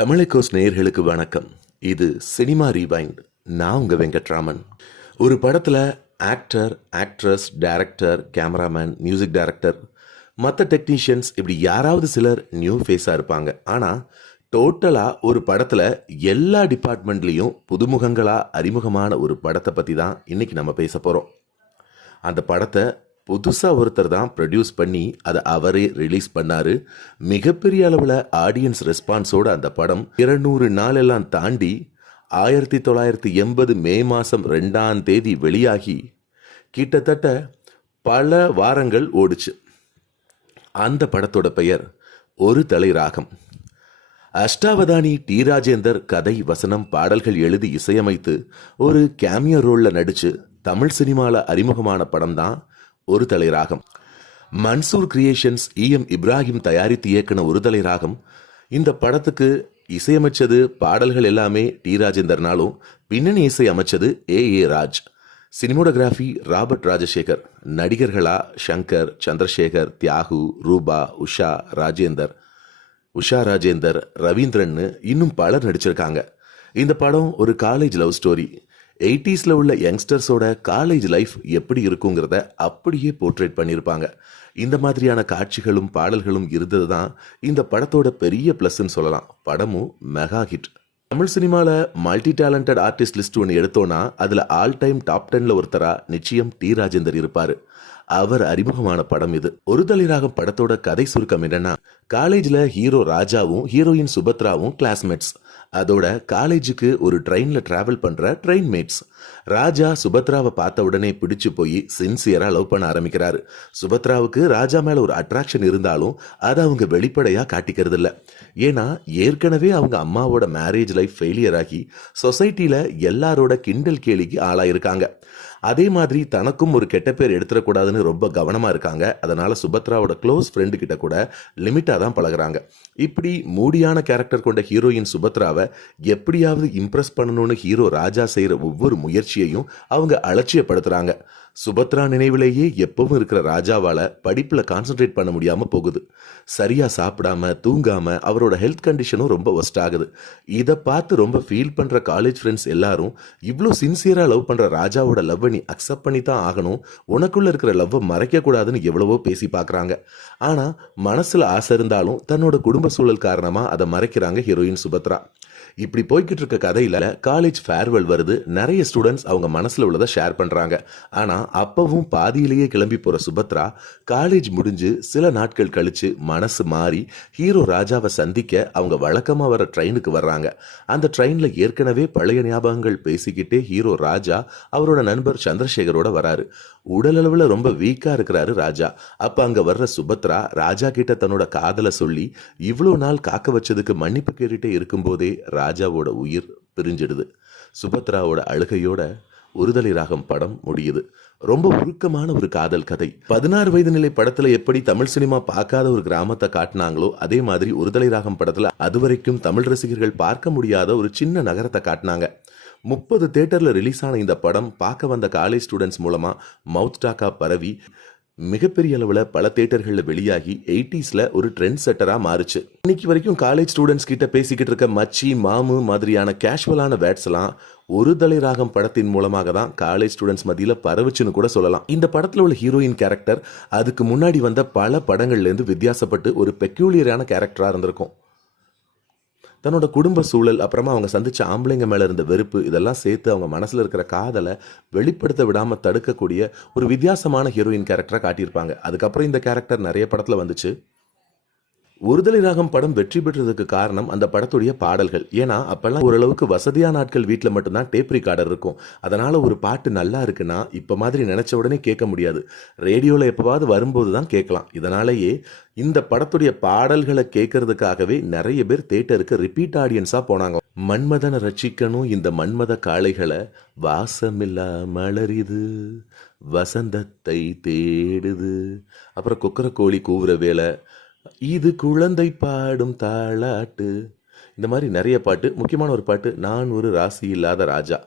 தமிழகோஸ் நேயர்களுக்கு வணக்கம். இது சினிமா ரீவைண்ட் நான் உங்கள் வெங்கட்ராமன். ஒரு படத்தில் actor actress director cameraman music director மற்ற டெக்னீஷியன்ஸ் இப்படி யாராவது சிலர் நியூ ஃபேஸாக இருப்பாங்க. ஆனால் டோட்டலாக ஒரு படத்தில் எல்லா டிபார்ட்மெண்ட்லேயும் புதுமுகங்களாக அறிமுகமான ஒரு படத்தை பற்றி தான் இன்றைக்கி நம்ம பேச போகிறோம் அந்த படத்தை புதுசாக ஒருத்தர் தான் ப்ரொடியூஸ் பண்ணி அதை அவரே ரிலீஸ் பண்ணார். மிகப்பெரிய அளவில் ஆடியன்ஸ் ரெஸ்பான்ஸோட அந்த படம் இருநூறு நாளெல்லாம் தாண்டி ஆயிரத்தி தொள்ளாயிரத்தி எண்பது மே மாதம் ரெண்டாம் தேதி வெளியாகி கிட்டத்தட்ட பல வாரங்கள் ஓடுச்சு. அந்த படத்தோட பெயர் ஒரு தலை ராகம். அஷ்டாவதானி டி ராஜேந்தர் கதை வசனம் பாடல்கள் எழுதி இசையமைத்து ஒரு கேமியோ ரோலில் நடித்து தமிழ் சினிமாவில் அறிமுகமான படம் தான் ஒரு தலை ராகம் மன்சூர் கிரியேஷன்ஸ் இஎம் இப்ராஹிம் தயாரித்து இயக்குன ஒரு தலை ராகம் இந்த படத்துக்கு இசையமைச்சது பாடல்கள் எல்லாமே டி ராஜேந்தர்னாலும் பின்னணி இசை அமைச்சது A A Raj. Cinematography Robert Rajasekar நடிகர்களா Shankar Chandrasekar Thiyagu ரூபா உஷா ராஜேந்தர். உஷா ராஜேந்தர் ரவீந்திரன்னு இன்னும் பலர் நடிச்சிருக்காங்க. இந்த படம் ஒரு காலேஜ் லவ் ஸ்டோரி எயிட்டிஸில் உள்ள யங்ஸ்டர்ஸோட காலேஜ் லைஃப் எப்படி இருக்குங்கிறத அப்படியே போர்ட்ரேட் பண்ணியிருப்பாங்க. இந்த மாதிரியான காட்சிகளும் பாடல்களும் இருந்தது தான் இந்த படத்தோட பெரிய ப்ளஸ்ன்னு சொல்லலாம். படமும் மெகா ஹிட். தமிழ் சினிமாவில் மல்டி டேலண்டட் ஆர்டிஸ்ட் லிஸ்ட் ஒன்று எடுத்தோன்னா அதில் ஆல் டைம் டாப் டென்ல ஒருத்தராக நிச்சயம் டி ராஜேந்தர் இருப்பார். அவர் அறிமுகமான படம் இது. ஒரு தலைராகம் படத்தோட கதை சுருக்கம் என்னன்னா காலேஜில் ஹீரோ ராஜாவும் ஹீரோயின் சுபத்ராவும் கிளாஸ்மேட்ஸ் அதோட காலேஜுக்கு ஒரு ட்ரெயின்ல ட்ராவல் பண்ற ட்ரெயின் மேட்ஸ் ராஜா சுபத்ராவை பார்த்த உடனே பிடிச்சு போய் சின்சியரா லவ் பண்ண ஆரம்பிக்கிறாரு. சுபத்ராவுக்கு ராஜா மேல ஒரு அட்ராக்ஷன் இருந்தாலும் அதை அவங்க வெளிப்படையா காட்டிக்கிறது இல்லை ஏன்னா ஏற்கனவே அவங்க அம்மாவோட மேரேஜ் லைஃப் ஃபெயிலியர் ஆகி சொசைட்டில எல்லாரோட கிண்டல் கேலிக்கு ஆளாயிருக்காங்க. அதே மாதிரி தனக்கும் ஒரு கெட்ட பேர் எடுத்துடக்கூடாதுன்னு ரொம்ப கவனமா இருக்காங்க. அதனால சுபத்ராவோட க்ளோஸ் ஃப்ரெண்டு கிட்ட கூட லிமிட்டா தான் பழகுறாங்க. இப்படி மூடியான கேரக்டர் கொண்ட ஹீரோயின் சுபத்ராவை எப்படியாவது இம்ப்ரெஸ் பண்ணணும்னு ஹீரோ ராஜா செய்யற ஒவ்வொரு முயற்சியையும் அவங்க அலட்சியப்படுத்துறாங்க. சுபத்ரா நினைவிலேயே எப்பவும் இருக்கிற ராஜாவால படிப்புல கான்சென்ட்ரேட் பண்ண முடியாம போகுது. சரியா சாப்பிடாம தூங்காம அவரோட ஹெல்த் கண்டிஷனும் ரொம்ப ஒஸ்ட் ஆகுது. இதை பார்த்து ரொம்ப ஃபீல் பண்ற காலேஜ் ஃப்ரெண்ட்ஸ் எல்லாரும் இவ்வளோ சின்சியரா லவ் பண்ற ராஜாவோட லவ்வை நீ அக்செப்ட் பண்ணி தான் ஆகணும். உனக்குள்ள இருக்கிற லவ்வை மறைக்க கூடாதுன்னு எவ்வளவோ பேசி பார்க்குறாங்க. ஆனா மனசுல ஆசை இருந்தாலும் தன்னோட குடும்ப சூழல் காரணமா அதை மறைக்கிறாங்க ஹீரோயின் சுபத்ரா. இப்படி போய்கிட்டு இருக்க கதையில காலேஜ் ஃபேர்வெல் வருது. நிறைய ஸ்டூடெண்ட்ஸ் அவங்க மனசில் உள்ளதை ஷேர் பண்றாங்க. ஆனா அப்பவும் பாதியிலேயே கிளம்பி போற சுபத்ரா காலேஜ் முடிஞ்சு சில நாட்கள் கழிச்சு மனசு மாறி ஹீரோ ராஜாவை சந்திக்க அவங்க வழக்கமா வர ட்ரெயினுக்கு வர்றாங்க. அந்த ட்ரெயினில் ஏற்கனவே பழைய ஞாபகங்கள் பேசிக்கிட்டே ஹீரோ ராஜா அவரோட நண்பர் சந்திரசேகரோட வராரு. உடலளவில் ரொம்ப வீக்கா இருக்கிறாரு ராஜா. அப்ப அங்க வர்ற சுபத்ரா ராஜா கிட்ட தன்னோட காதலை சொல்லி இவ்வளோ நாள் காக்க வச்சதுக்கு மன்னிப்பு கேட்டுட்டே இருக்கும்போதே ராஜாவோட உயிர் பிரிஞ்சிடுது. சுபத்ராவோட அழுகையோட ஒருதலை ராகம் படம் முடியுது. ரொம்ப உருக்கமான ஒரு காதல் கதை. பதினாறு வயது நிலை படத்துல எப்படி தமிழ் சினிமா பார்க்காத ஒரு கிராமத்தை காட்டினாங்களோ அதே மாதிரி ஒருதலை ராகம் படத்துல அதுவரைக்கும் தமிழ் ரசிகர்கள் பார்க்க முடியாத ஒரு சின்ன நகரத்தை காட்டினாங்க. முப்பது தேட்டர்ல ரிலீஸ் ஆன இந்த படம் பார்க்க வந்த காலேஜ் ஸ்டூடெண்ட்ஸ் மூலமா மவுத் டாக்கா பரவி மிகப்பெரிய அளவில் பல தேட்டர்களில் வெளியாகி எயிட்டிஸில் ஒரு ட்ரெண்ட் செட்டராக மாறுச்சு. இன்னைக்கு வரைக்கும் காலேஜ் ஸ்டூடெண்ட்ஸ் கிட்ட பேசிக்கிட்டு இருக்க மச்சி மாமு மாதிரியான கேஷுவலான வேர்ட்ஸ் எல்லாம் ஒரு தலை ராகம் படத்தின் மூலமாக தான் காலேஜ் ஸ்டூடெண்ட்ஸ் மத்தியில் பரவுச்சுன்னு கூட சொல்லலாம். இந்த படத்தில் உள்ள ஹீரோயின் கேரக்டர் அதுக்கு முன்னாடி வந்த பல படங்கள்லேருந்து வித்தியாசப்பட்டு ஒரு பெக்யூலியரான கேரக்டராக இருந்திருக்கும். தன்னோட குடும்ப சூழல் அப்புறமா அவங்க சந்திச்ச ஆம்பளைங்க மேல இருந்த வெறுப்பு இதெல்லாம் சேர்த்து அவங்க மனசுல இருக்கிற காதலை வெளிப்படுத்த விடாம தடுக்கக்கூடிய ஒரு வித்தியாசமான ஹீரோயின் கேரக்டரை காட்டியிருப்பாங்க. அதுக்கப்புறம் இந்த கேரக்டர் நிறைய படத்துல வந்துச்சு. ஒருதலை ராகம் படம் வெற்றி பெற்றதுக்கு காரணம் அந்த படத்துடைய பாடல்கள். ஏன்னா அப்பெல்லாம் ஓரளவுக்கு வசதியான நாட்கள் வீட்டில் மட்டும்தான் டேப் ரிகார்டர் இருக்கும். அதனால ஒரு பாட்டு நல்லா இருக்குன்னா இப்போ மாதிரி நினைச்ச உடனே கேட்க முடியாது. ரேடியோவில் எப்போவாவது வரும்போது தான் கேட்கலாம். இதனாலேயே இந்த படத்துடைய பாடல்களை கேட்கறதுக்காகவே நிறைய பேர் தேட்டருக்கு ரிப்பீட் ஆடியன்ஸாக போனாங்க. மன்மதனை ரட்சிக்கணும் இந்த மன்மத காளைகளை. வாசமில்லா மலரிது வசந்தத்தை தேடுது. அப்புறம் கொக்கர கோழி கூவுற வேலை இது குழந்தை பாடும் தாளாட்டு. இந்த மாதிரி நிறைய பாட்டு முக்கியமான ஒரு பாட்டு நான் ஒரு ராசி இல்லாத ராஜா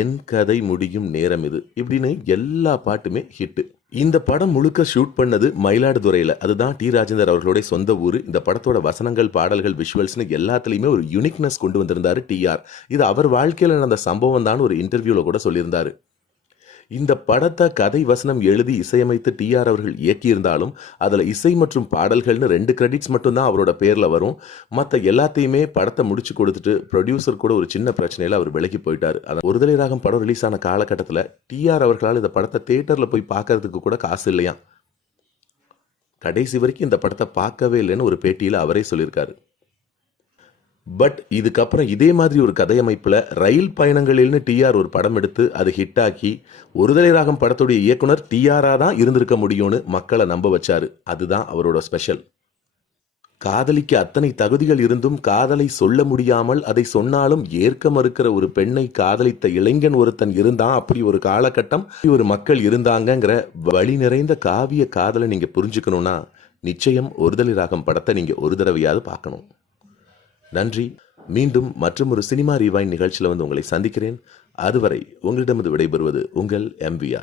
என் கதை முடியும் நேரம் இது இப்படின்னு எல்லா பாட்டுமே ஹிட்டு இந்த படம் முழுக்க ஷூட் பண்ணது மயிலாடுதுறையில். அதுதான் டி. ராஜேந்தர் அவர்களுடைய சொந்த ஊர். இந்த படத்தோட வசனங்கள் பாடல்கள் விஷுவல்ஸ்னு எல்லாத்துலேயுமே ஒரு யூனிக்னஸ் கொண்டு வந்திருந்தார் டிஆர் இது அவர் வாழ்க்கையில் நடந்த சம்பவம் தான் ஒரு இன்டர்வியூவில் கூட சொல்லியிருந்தாரு. இந்த படத்தை கதை வசனம் எழுதி இசையமைத்து டிஆர் அவர்கள் இயக்கியிருந்தாலும் அதில் இசை மற்றும் பாடல்கள்னு ரெண்டு கிரெடிட்ஸ் மட்டும்தான் அவரோட பேரில் வரும். மற்ற எல்லாத்தையுமே படத்தை முடிச்சு கொடுத்துட்டு ப்ரொடியூசர் கூட ஒரு சின்ன பிரச்சனையில் அவர் விலகி போயிட்டார். அதை ஒருதலை ராகம் படம் ரிலீஸ் ஆன காலகட்டத்தில் டிஆர் அவர்களால் இந்த படத்தை தேட்டரில் போய் பார்க்கறதுக்கு கூட காசு இல்லையா கடைசி வரைக்கும் இந்த படத்தை பார்க்கவே இல்லைன்னு ஒரு பேட்டியில் அவரே சொல்லியிருக்காரு. பட் இதுக்கப்புறம் இதே மாதிரி ஒரு கதையமைப்பில் ரயில் பயணங்களில்னு டிஆர் ஒரு படம் எடுத்து அது ஹிட்டாக்கி ஒருதலை ராகம் படத்துடைய இயக்குனர் டிஆராக தான் இருந்திருக்க முடியும்னு மக்களை நம்ப வச்சாரு. அதுதான் அவரோட ஸ்பெஷல் காதலிக்கு அத்தனை தகுதிகள் இருந்தும் காதலை சொல்ல முடியாமல் அதை சொன்னாலும் ஏற்க மறுக்கிற ஒரு பெண்ணை காதலித்த இளைஞன் ஒருத்தன் இருந்தான். அப்படி ஒரு காலகட்டம் ஒரு மக்கள் இருந்தாங்கங்கிற வழி நிறைந்த காவிய காதலை நீங்க புரிஞ்சுக்கணும்னா நிச்சயம் ஒருதலை ராகம் படத்தை நீங்க ஒரு தடவையாவது பார்க்கணும். நன்றி. மீண்டும் மற்றும் ஒரு சினிமா ரிவைன் நிகழ்ச்சியில் வந்து உங்களை சந்திக்கிறேன். அதுவரை உங்களிடமிருந்து விடைபெறுவது உங்கள் எம்விஆர்